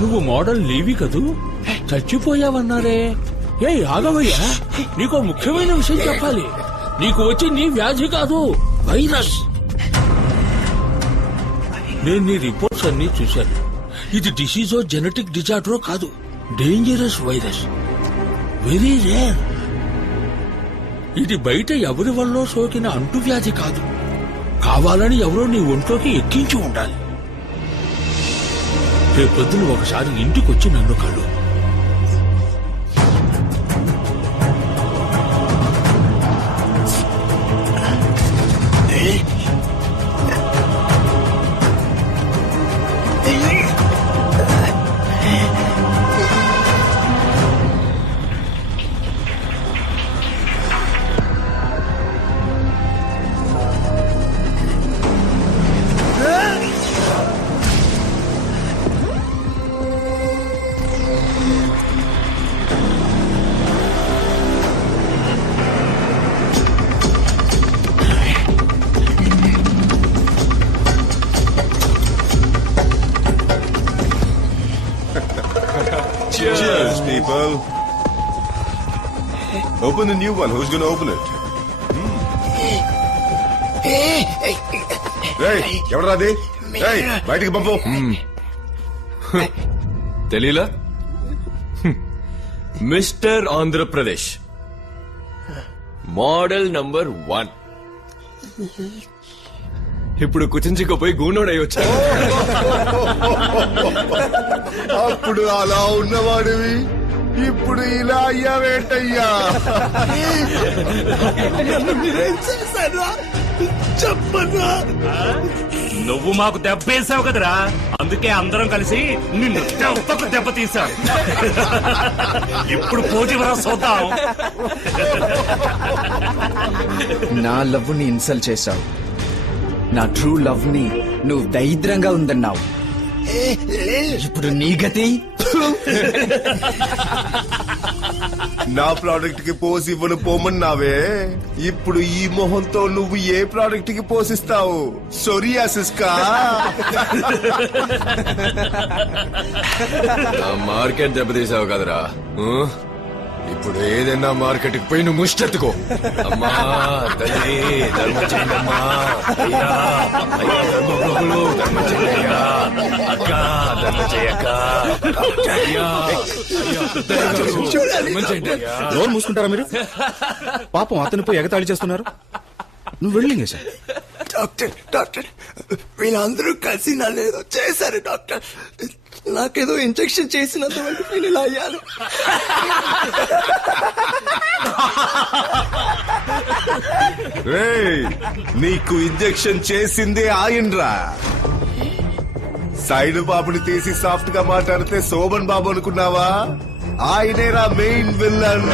నువ్వు model Livy కదూ, చచ్చిపోయావన్నారే. ఆగవయ్యా, నీకు ముఖ్యమైన విషయం చెప్పాలి. నీకు వచ్చి నీ వ్యాధి కాదు, వైరస్. నేను నీ రిపోర్ట్స్ అన్ని చూశాను. ఇది డిసీజో జెనెటిక్ డిజార్డరో కాదు, డేంజరస్ వైరస్, వెరీ రేర్. ఇది బయట ఎవరి వల్ల సోకిన అంటువ్యాధి కాదు. కావాలని ఎవరో నీ ఒంట్లోకి ఎక్కించి ఉండాలి. రేపొద్దున ఒకసారి ఇంటికొచ్చి నన్ను కలు. Cheers, people. Open the new one. Who's going to open it? Hey, ఎవడ్రా అది? Hey, బయటికి పంపు. తెలీలా? Mister Andhra Pradesh model number 1. ఇప్పుడు కుచించుకుపోయి గూనోడై వచ్చా. అప్పుడు అలా ఉన్నవాడివి, ఇప్పుడు ఇలా అయ్యావేంటయ్యా? చెప్పన్నా, నువ్వు మాకు దెబ్బేసావు కదరా, అందుకే అందరం కలిసి నిన్ను దెబ్బ తీసావు. ఇప్పుడు పోటీవరా చూద్దాం. నా లవ్ ని ఇన్సల్ట్ చేశావు, నా ట్రూ లవ్ ని నువ్వు దరిద్రంగా ఉందన్నావు. ఇప్పుడు నీ గతి. నా ప్రోడక్ట్ కి పోసి ఇవ్వను పోమన్నావే, ఇప్పుడు ఈ మొహంతో నువ్వు ఏ ప్రోడక్ట్ కి పోసిస్తావు? సోరియాసిస్ కా? మార్కెట్ దెబ్బతీసావు కదరా. ఇప్పుడు ఏదైనా మార్కెట్ కి పోయి నువ్వు ముష్టెత్తుకో. అమ్మా తల్లి ధర్మం చేయండి, అమ్మా అయ్యా అయ్యా ధర్మప్రభులు ధర్మం చేయండి, అయ్యా అక్క ధర్మం చేయక్క, అయ్యా ధర్మం చేయండి అయ్యా. లోన్ మూసుకుంటారా మీరు? పాపం అతను పోయి ఎగతాళి చేస్తున్నారు. నువ్వు వెళ్ళింగే సార్. డాక్టర్ డాక్టర్ వీళ్ళందరూ కలిసి నన్ను ఏదో చేశారు డాక్టర్. నాకేదో ఇంజెక్షన్ చేసినందువల్ల నేను ఇలా అయ్యాను. నీకు ఇంజెక్షన్ చేసిందే ఆయన్రా. సైడ్ బాబుని తీసి సాఫ్ట్ గా మాట్లాడితే శోభన్ బాబు అనుకున్నావా? ఆయనేరా మెయిన్ విల్లన్.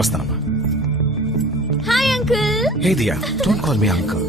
వస్తానమ్మా. Hi uncle. Hey Diya, don't call me uncle.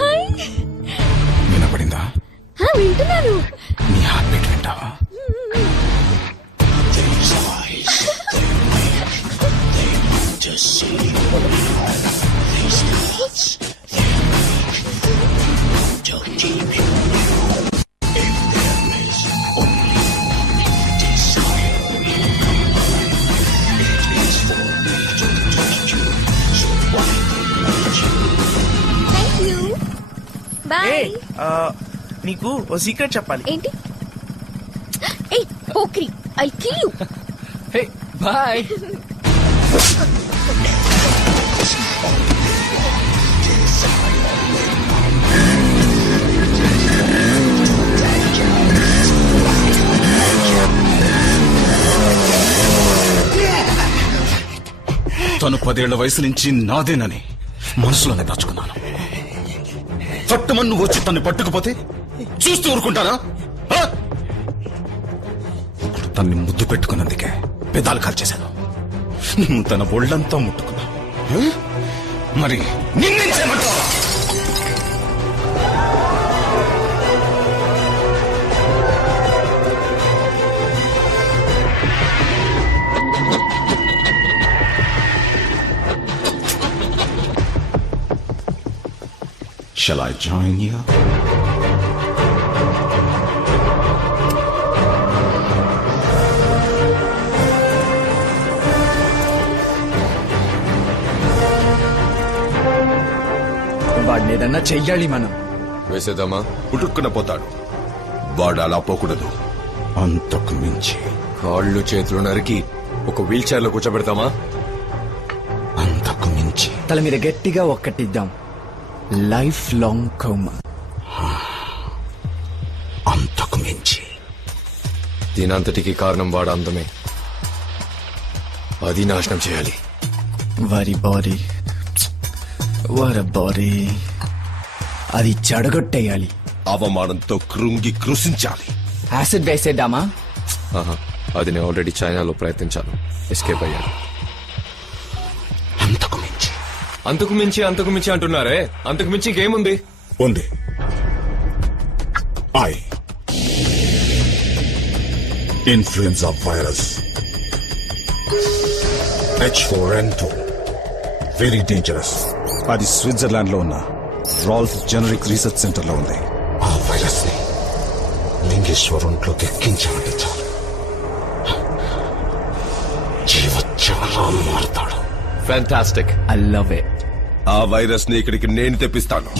Hi. వినపడిందా? వింటున్నాను. నీ హార్ట్ బీట్ వింటావా? నీకు ఓ సీక్రెట్ చెప్పాలి. ఏంటి? ఏయ్ Pokiri, I kill you. Hey bye. తను 10 ఏళ్ల వయసు నుంచి నాదేనని మనసులోనే దాచుకున్నాను. పట్టుమని నువ్వు వచ్చి తన్ని పట్టుకుపోతే చూస్తూ ఊరుకుంటారా? తన్ని ముద్దు పెట్టుకున్నందుకే పెదాలు కాల్చేశాను. నువ్వు తన ఒళ్ళంతా ముట్టుకున్నా. మరి నిన్నేం చేయమంటావా? Shall I join you? వాడిని ఏదన్నా చెయ్యాలి మనం. వేసేద్దామా? పుట్టుక్కున పోతాడు. వాడు అలా పోకూడదు. అంతకు మించి, కాళ్ళు చేతులు నరికి ఒక వీల్ చైర్ లో కూర్చోబెడతామా? అంతకు మించి. తల మీద గట్టిగా ఒక్కటిద్దాం. Life long coma. అంతకు మించి. దీనంతటికి కారణం వాడు అందమే. అది నాశనం చేయాలి. వారి బాడీ, వారి బాడీ అది చెడగొట్టేయాలి. అవమానంతో కృంగి కృషించాలి. యాసిడ్ వేసేద్దామా? ఆహా, అది నేను ఆల్రెడీ చైనాలో ప్రయత్నించాను. ఎస్కేప్ అయ్యాను. అంతకు మించి. అంతకు మించి అంతకు మించి అంటున్నారే, అంతకు మించి ఇంకేముంది? ఉంది. Influenza virus H4N2 very dangerous. అది స్విట్జర్లాండ్ లో ఉన్న రాల్ఫ్ జెనరిక్ రీసెర్చ్ సెంటర్ లో ఉంది. ఆ వైరస్ ని లింగేశ్వర్ ఒంట్లోకి ఎక్కించాలంటే చాలు, జీవోత్సవంలా మారుతాడు. ఫ్యాంటాస్టిక్. I love it. ఆ వైరస్ ని ఇక్కడికి నేను తెప్పిస్తాను.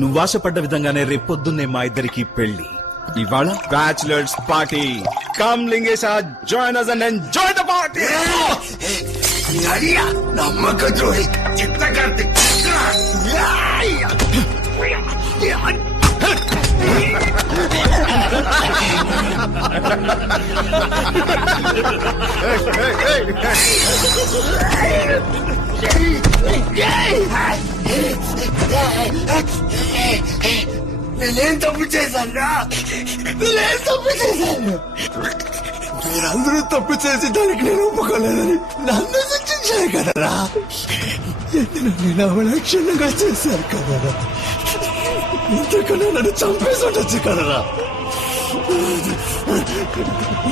నువ్వు ఆశపడ్డ విధంగానే రేపొద్దున్నే మా ఇద్దరికి పెళ్లి. ఇవాళ bachelors party. Come Lingesha, join us and enjoy the party. నమ్మక జోడి చిత్తకార్తి. నేనేం తప్పు చేశాను? నేనేం తప్పు చేశాను? మీరందరూ తప్పు చేసి దానికి నేను ఒప్పుకోలేదని నన్ను శిక్షించారు కదరా. నేను అవలక్షణంగా చేశాను కదరా. ఇంతకన్నా నన్ను చంపేసి ఉండొచ్చు కదరా.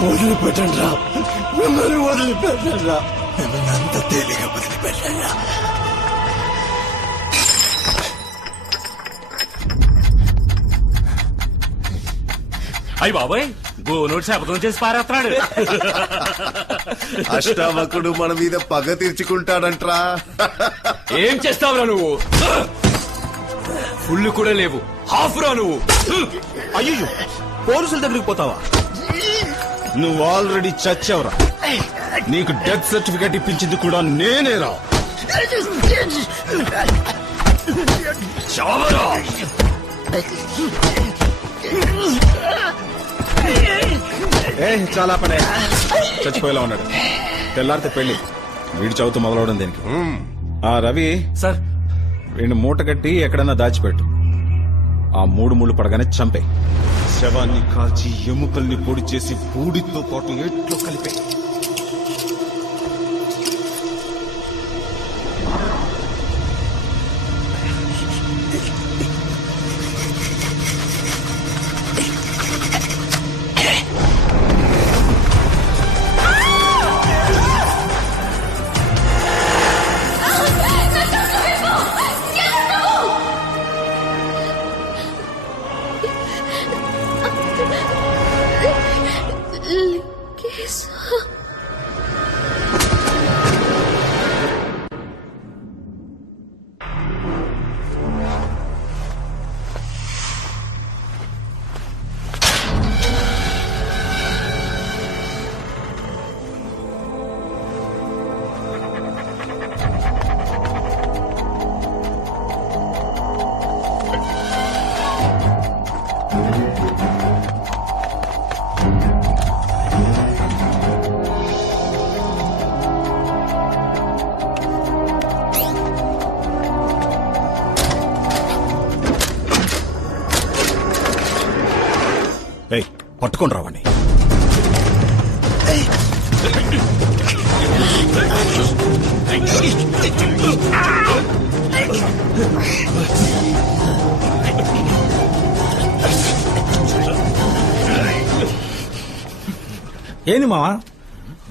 వదిలిపెట్టండి రా, మిమ్మల్ని వదిలిపెట్టండి రా, మిమ్మల్ని అంత తేలిగా వదిలిపెట్టండి రా. అయ్యి బాబాయ్, గోనోడు శపథం చేసి పారేస్తున్నాడు. అష్టావకుడు మన మీద పగ తీర్చుకుంటాడంట్రా. ఏం చేస్తావురా నువ్వు? ఫుల్ కూడా లేవు, హాఫ్ రా నువ్వు. అయ్యో, పోలీసుల దగ్గరికి పోతావా? నువ్వు ఆల్రెడీ చచ్చావురా. నీకు డెత్ సర్టిఫికేట్ ఇప్పించింది కూడా నేనేరా. చావరా. చాలా పడే చచ్చిపోయేలా ఉన్నాడు. తెల్లారితే పెళ్లి, వీడి చదువుతూ మొదలవడం దేనికి? ఆ రవి సార్ వీడిని మూట కట్టి ఎక్కడన్నా దాచిపెట్టు. ఆ 3 ముళ్ళు పడగానే చంపే. శవాన్ని కాల్చి ఎముకల్ని పొడి చేసి బూడితో పాటు ఎట్లో కలిపే. పట్టుకొని రావండి. ఏంది మావా,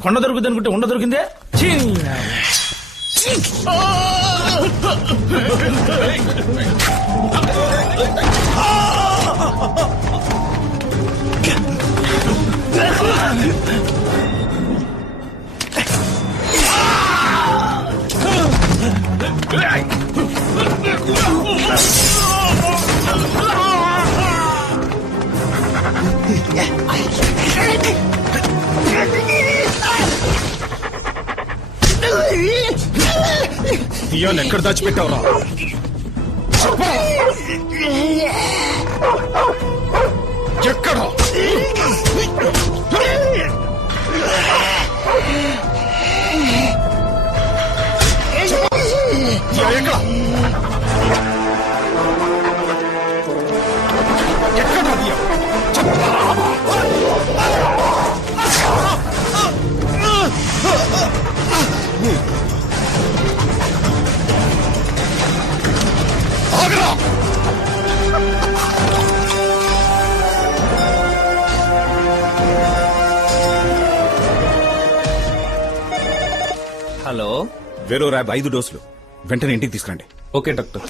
కొండ దొరుకుతుంది అనుకుంటే ఉండ దొరికిందే. బియ్యాన్ని ఎక్కడ దాచిపెట్టావురా? ఎక్కడ? హలో, వేరో ర్యాబ్ 5 డోసులు వెంటనే ఇంటికి తీసుకురండి. Okay doctor.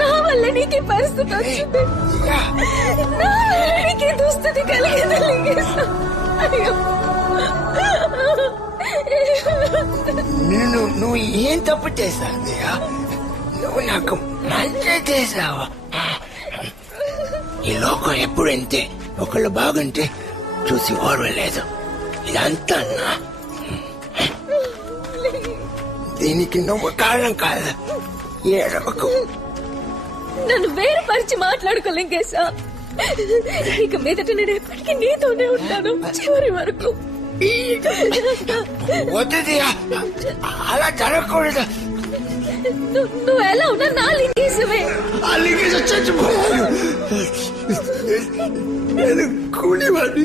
నా వల్ల నీకు పరిస్థితి వచ్చింది, నా వల్ల నీకు దుస్థితి కలిగింది లింగేశా. అయ్యో, నువ్వు ఏం తప్పు చేశావయ్యా? నువ్వు నాకు మంచి చేశావా? ఈ లోకం ఎప్పుడు అంతే, ఒకళ్ళు బాగుంటే చూసి ఓర్వలేదు. ఇదంతా దీనికి నువ్వు కారణం కాదు. ఏడవకు. నన్ను వేరుపరిచి మాట్లాడుకో లింగేశా. ఇక మీదట నేను ఎప్పటికీ నీతోనే ఉంటాను చివరి వరకు. వద్దుదియా, అలా జరగకూడదు. నువ్వు ఎలా ఉన్నా నా లింగేశమే. ఆ లింగేశ చచ్చిపోయాడు. నేను కూలివాడి.